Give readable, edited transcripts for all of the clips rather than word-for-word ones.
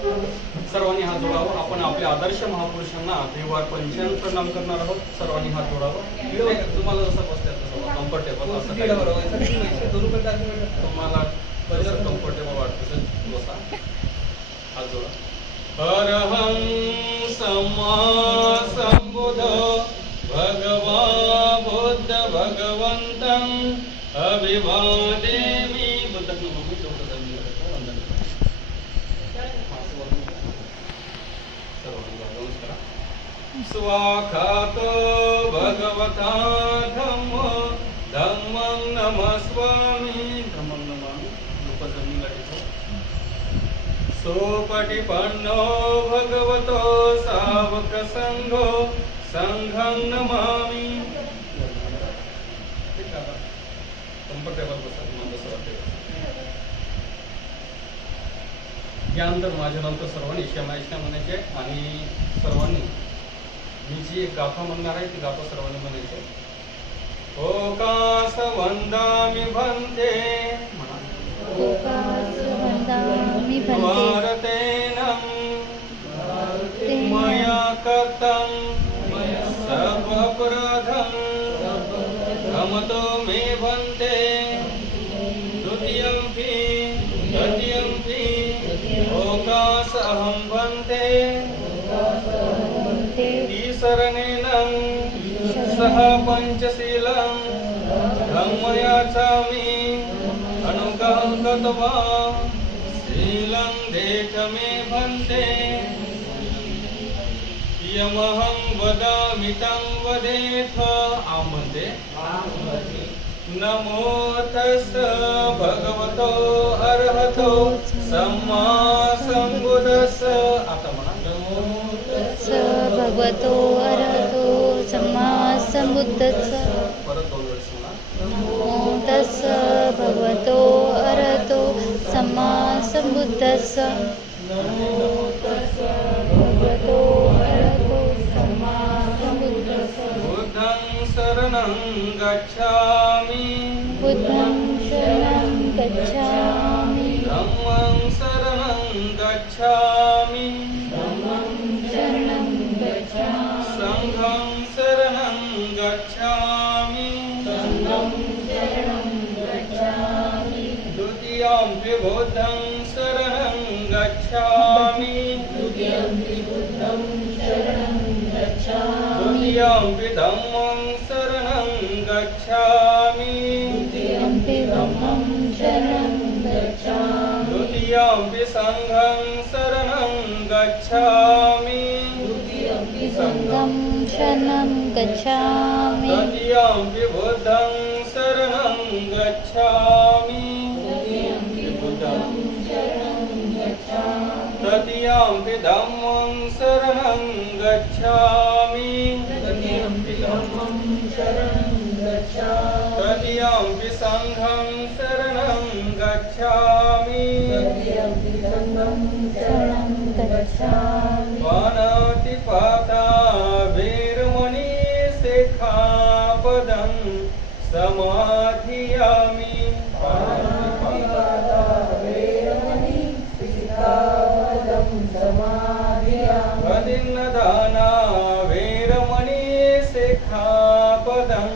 सर्वांनी हात जोडावं. आपण आपल्या आदर्श महापुरुषांना देवार पंचायत प्रणाम करणार आहोत. सर्वांनी हात जोडावं. तुम्हाला जसं बसतं तसं कम्फर्टेबल असं तुम्हाला जसं कम्फर्टेबल वाटतं बसा. हात जोडा. अरहं सम्मा संबुद्ध भगवा बुद्ध भगवंतं अभिवादेमि. बुद्धांना मम्मी वंदन स्वाखातो भगवता धम्मो धम्मं नमस्वामि. धम्मं नमामि. उपजमीला ठेवतो. सोपटिपन्नो भगवतो सावक संघो संघं नमामि. कम्फर्टेबल बसा. तुम्हाला जसं वाटतं. यानंतर माझ्यानंतर सर्वांनी शमायशा म्हणायचे आणि सर्वांनी मी जी एक गाथा म्हणणार आहे ती गाथा सर्वांनी म्हणायचे. ओकास वंदामि भन्ते भारतेनं मया कृतं सर्वपराधं क्षमतो मे भन्ते. द्वितीयंपि तृतीयंपि ओकास अहं भन्ते. तिसरनेनं सह पंचशीलं धम्मयाचामि अनुगं गत्वा शीलं देख मे भन्ते. यमहं वदामि तं वदेथ. आम म्हणते नमो तस् भगवतो अरहतो सम्मा संबुद्धस्स. आता म्हणा नमो तस् भगवतो अरहतो सम्मा संबुद्धस्स. परत दोन वेळेस म्हणा. नमो तस् भगवतो अरहतो सम्मा संबुद्धस्स. नमो तस् भगवतो अरहतो सम्मा संबुद्धस्स. बुद्धं शरणं गच्छामि. बुद्धं शरणं गच्छामि. धम्मं शरणं गच्छामि. धम्मं शरणं गच्छामि. संघं शरणं गच्छामि. संघं शरणं गच्छामि. द्वितीयंपि बुद्धं शरणं गच्छामि. द्वितीयंपि बुद्धं शरणं गच्छामि. द्वितीयंपि धम्मं शरणं गच्छामि. द्वितीयंपि धम्मं शरणं गच्छामि. द्वितीयंपि संघं शरणं गच्छामि. द्वितीयंपि संघं शरणं गच्छामि. तृतीयंपि बुद्धं शरणं गच्छामि. तृतीयंपि बुद्धं शरणं गच्छामि. तृतीयंपि धम्मं शरणं गच्छामि. तृतीयंपि धम्मं शरणं गच्छामि. तृतीयंपि संघं शरणं गच्छामि. तृतीयंपि संघं शरणं गच्छामि. पाणातिपाता वीरमणि शिखापदं समाधियामि. पाणातिपाता वीरमणि शिखापदं समाधियामि. अदिन्नदाना वीरमणि शिखापदं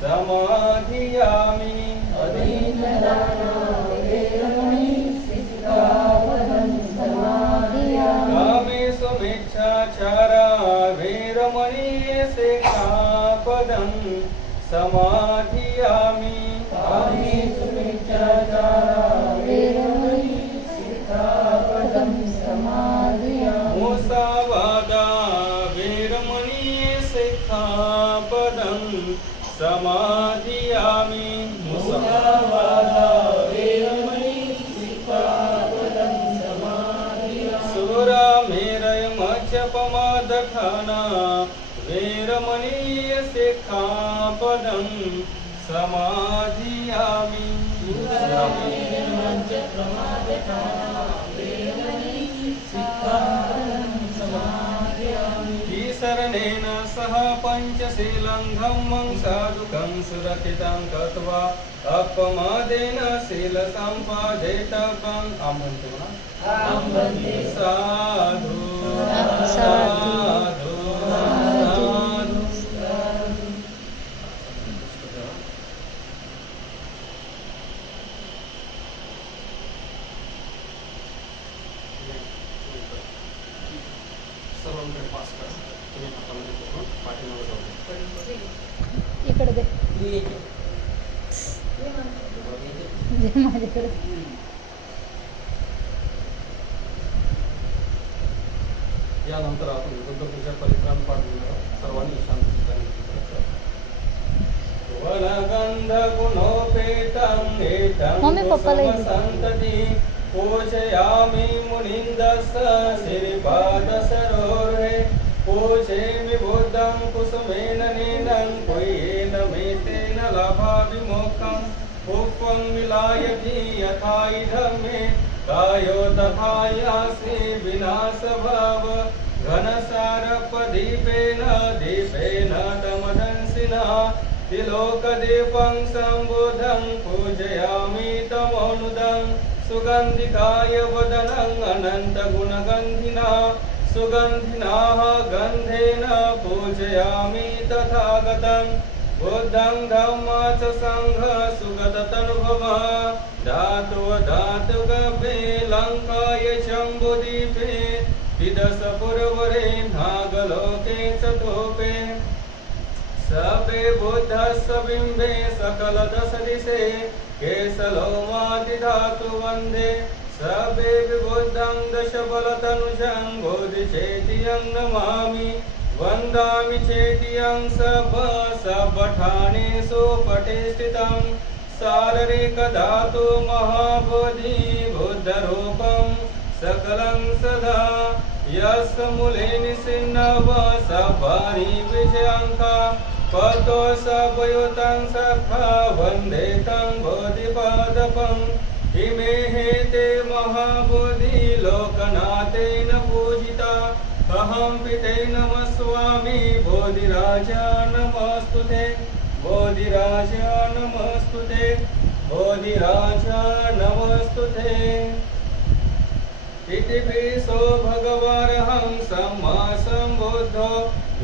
समाधियामि. अदीनदाना वीरमणि शिखापदं समाधियामि. कामेषु मिच्छाचारा वीरमणि शिखापदं समाधियामि. कामेषु मिच्छाचारा वीरमणि शिखापदं समाधियामि. मुसावादा वीरमणि शिखापदं समाधियामि. मुसावादा वीरमणि शिखापदं समाधियामि. सुरामेरयमचपमादखाना वीरमणि शिखापदं समाधियामि. ईशरणेन सह पंचशीलं धम्मं साधुकं सुरक्षितं कृत्वा अपमदेन शील संपादितपं म्हणते म्हणा अहं वन्दे साधु साधु साधु साधु सर्वांकडे पास करा तुम्ही हातामध्ये पकडून पाठीमागे जाऊ इकडे दे दे माझ्याकडे. यानंतर आपण बुद्धपूजा परिक्रमा पाठवणार आहोत. सर्वांनी शांत ठिकाणी वनगंध गुणोपेतं एतं मम्मी, पप्पाला इथे. संतती पूजयामि मुनिन्दस्स श्रीपाद सरोरे पूजयामि बुद्धं कुसुमेन नीनं कुयेन मेतेन लभामि मोक्षं पुष्पं विलायति यथा इदं मे कायो तथा यासि विनाशभाव घनसारपदीपेन दीपेन तमदंसिनः तिलोकदीपं सम्बुधं पूजयामि तमोनुदं सुगन्धिकाय वदनं अनन्तगुणगन्धिना सुगन्धिनाः गन्धेन पूजयामि तथागतं बुद्धं धम्मा च सङ्घः सुगततनुभवः धातुगभे लङ्काय शम्भुदीपे विदसपुरवरे नागलोके चतोपे सबे बुद्धस्य बिम्बे सकल दश दिशे केशलोमादिधातु वन्दे सबे विबुद्धं दशबलतनुजं बोधिचेतियं नमामि वन्दामि चेतियं सबठानेषु प्रतिष्ठितं शारीरिकधातु महाबोधि बुद्धरूपं सकलं सदा यस्य मूले निसिन्नव सबारि विजयङ्का पतो सबयुतं सखा वन्दे तं बोधिपादपम् इमे हे ते महाबोधि लोकनाथेन पूजिता अहं पिते नमस्वामि बोधिराजा नमस्तुते बोधिराजा नमस्तुते बोधिराजा नमस्तुते इति विशो भगवानहं सम्मा सम्बुद्धो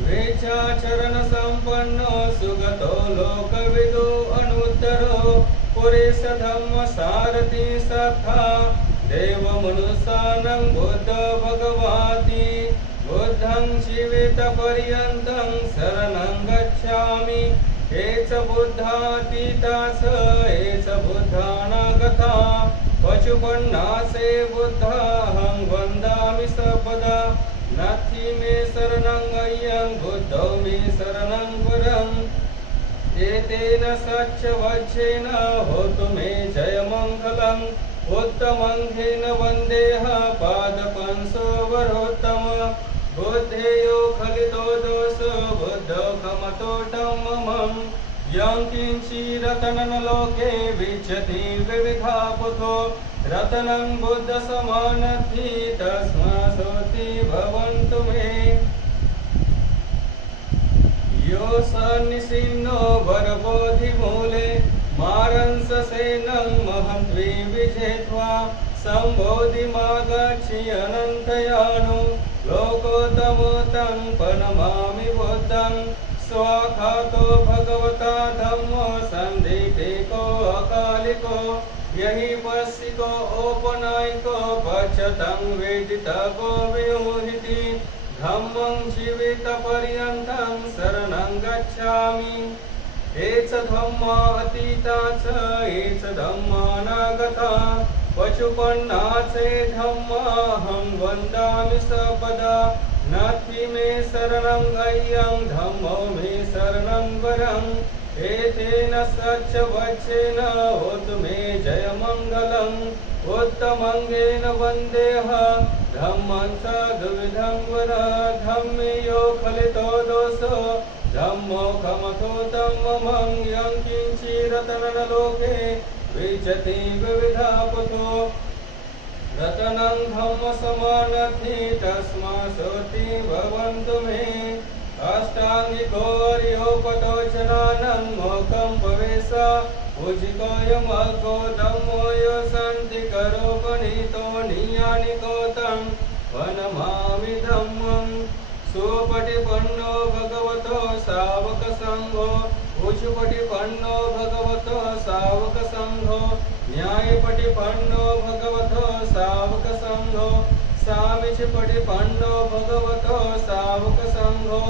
वेचाचरण सम्पन्नो सुगतो लोकविदो अनुत्तरो पुरेश धम्म सारथि सखा देव मनुष्यानं बुद्ध भगवाति बुद्धं जीवित पर्यन्तं शरणं गच्छामि एच बुद्धातीता स एच बुद्धानागता पशुपन्नासे बुद्धाहं वन्दामि सपदा नाथि मे शरणं अय्यं बुद्धौ मे शरणं वरम् एतेन सच्चवच्छेन होतु मे जयमङ्गलम् उत्तमङ्घेन वन्देह पादपंसो वरोत्तम बुद्धेयो खलितो दोषो बुद्धौ खमतोटं मम यं किञ्चिरतनं लोके विच्छति विविधा पुतो रतनं बुद्धसमानद्धि तस्मासोति भवन्तु मे यो सन्निसिन्नो वरबोधिमूले मारंससेनं महन्त्वे विजेत्वा सम्बोधिमागच्छि अनन्तयानु लोकोत्तमोतं प्रणमामि बुद्धं स्वाखातो भगवता धम्मो सन्दिग्धेको अकालिको यहि पश्चिको औपनायिको पश्यतं वेदितको विमुहिति धम्मं जीवितपर्यन्तं शरणं गच्छामि एच धम्मा अतीता च एच धम्मानागता पशुपन्ना च धम्माहं वन्दामि सपदा नाथि मे शरणं अय्यं धम्मो मे शरणं वरम् एतेन सच्चवच्छेन होतु मे जयमङ्गलम् उत्तमङ्गेन वन्देह धम्मं सद्विधं वर धम्मे यो खलितो दोषो धम्मो खमतो तं ममं यं किञ्चिरतनलोके विचति विविधा पुतो रतनं धम्मसमानद्धि तस्मासोति भवन्तु मे अष्टाङ्गिकोर्योपतोचनानं मोक्षं पवेश उजिकोय मग्गो धम्मोय शान्ति करो पणितो नियानिकोतं वनमामि धम्मं सुपटिपन्नो भगवतो सावक संघो उजुपटिपन्नो भगवतो सावक संघो न्यायपटिपन्नो भगवतो सावक संघो सामिचपटिपन्नो भगवतो सावक संघो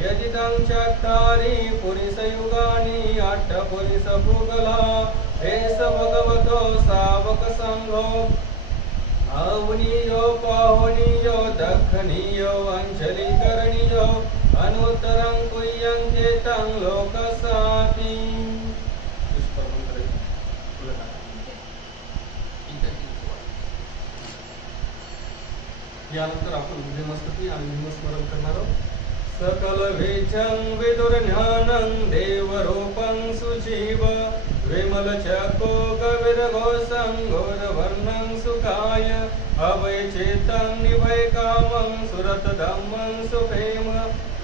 यदिदं चत्तारि पुरुषयुगानि अट्टपुरुषभुगला एष भगवतो सावक संघो आवनीयो पावनीयो दक्षिणीयो अंजलिकरणीयो अनुत्तरं कुह्यं चेतं लोकसापि यानंतर आपण भीमस्तुती आणि भीमस्मरण करणार आहोत. सकल वेचं विदुर्ज्ञानं देवरूपं सुजीव विमल चको कविर घोषं घोरवर्णं सुखाय अभय चेतं निभय कामं सुरत धम्मं सुप्रेम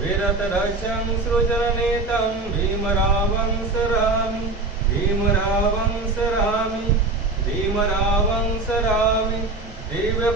विरत रचं सृजनेतं भीमरावं सरामि भीमरावं सरामि भीमरावं सरामि दिव्य